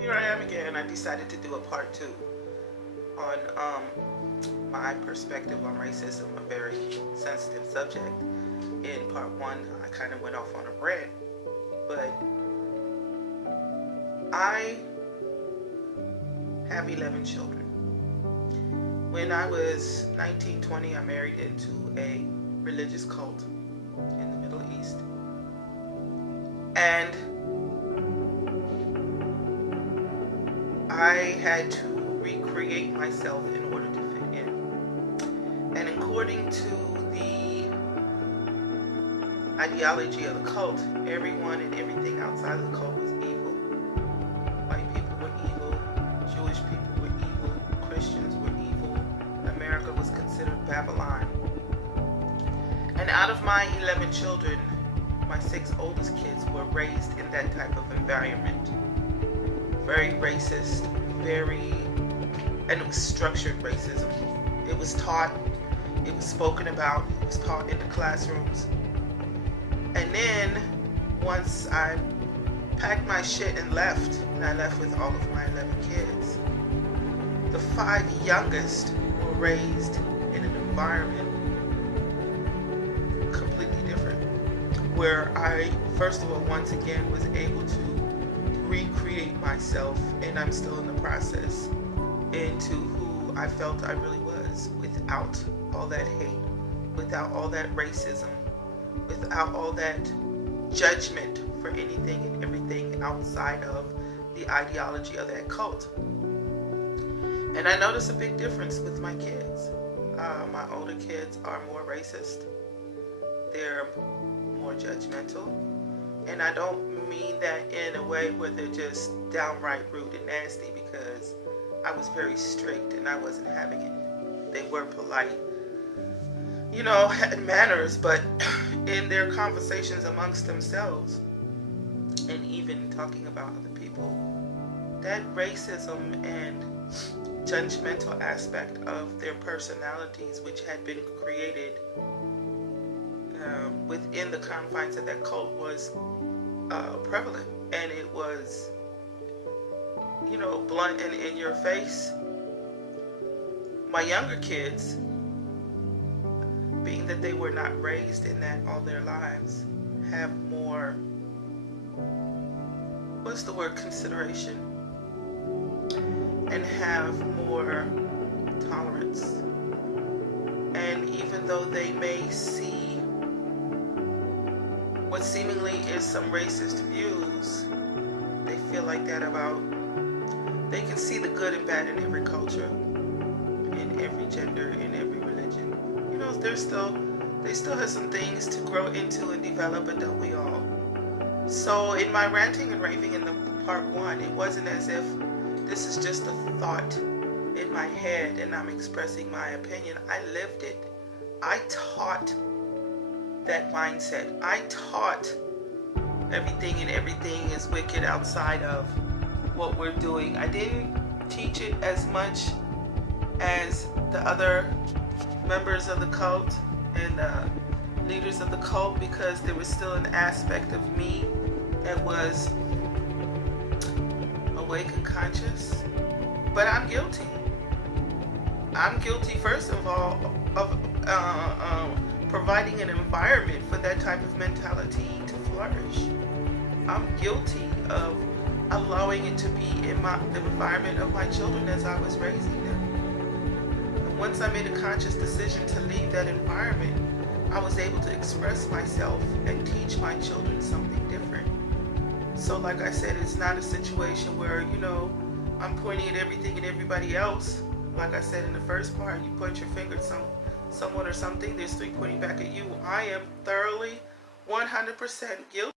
Here I am again. I decided to do a part two on my perspective on racism, a very sensitive subject. In part one, I kind of went off on a rant, but I have 11 children. When I was 19, 20, I married into a religious cult in the Middle East. And I had to recreate myself in order to fit in. And according to the ideology of the cult, everyone and everything outside of the cult was evil. White people were evil, Jewish people were evil, Christians were evil, America was considered Babylon. And out of my 11 children, my 6 oldest kids were raised in that type of environment. Very racist, and it was structured racism. It was taught, it was spoken about, it was taught in the classrooms. And then once I packed my shit and left, and I left with all of my 11 kids, the 5 youngest were raised in an environment completely different, where I, first of all, once again was able to recreate myself, and I'm still in the process, into who I felt I really was, without all that hate, without all that racism, without all that judgment for anything and everything outside of the ideology of that cult. And I noticed a big difference with my kids. My older kids are more racist. They're more judgmental. And I don't mean that in a way where they're just downright rude and nasty, because I was very strict and I wasn't having it. They were polite, had manners, but in their conversations amongst themselves and even talking about other people, that racism and judgmental aspect of their personalities, which had been created within the confines of that cult, was prevalent, and it was blunt and in your face. My younger kids, being that they were not raised in that all their lives, have more, consideration, and have more tolerance. And even though they may see what seemingly is some racist views, they feel like that about, they can see the good and bad in every culture, in every gender, in every religion. They still have some things to grow into and develop, but don't we all? So in my ranting and raving in the part one, it wasn't as if this is just a thought in my head and I'm expressing my opinion. I lived it. I taught that mindset. I taught everything and everything is wicked outside of what we're doing. I didn't teach it as much as the other members of the cult and leaders of the cult, because there was still an aspect of me that was awake and conscious. But I'm guilty. I'm guilty, first of all, of providing an environment for that type of mentality to flourish. I'm guilty of allowing it to be in the environment of my children as I was raising them. And once I made a conscious decision to leave that environment, I was able to express myself and teach my children something different. So like I said, it's not a situation where, I'm pointing at everything and everybody else. Like I said in the first part, you point your finger at someone or something, there's 3 pointing back at you. I am thoroughly 100% guilty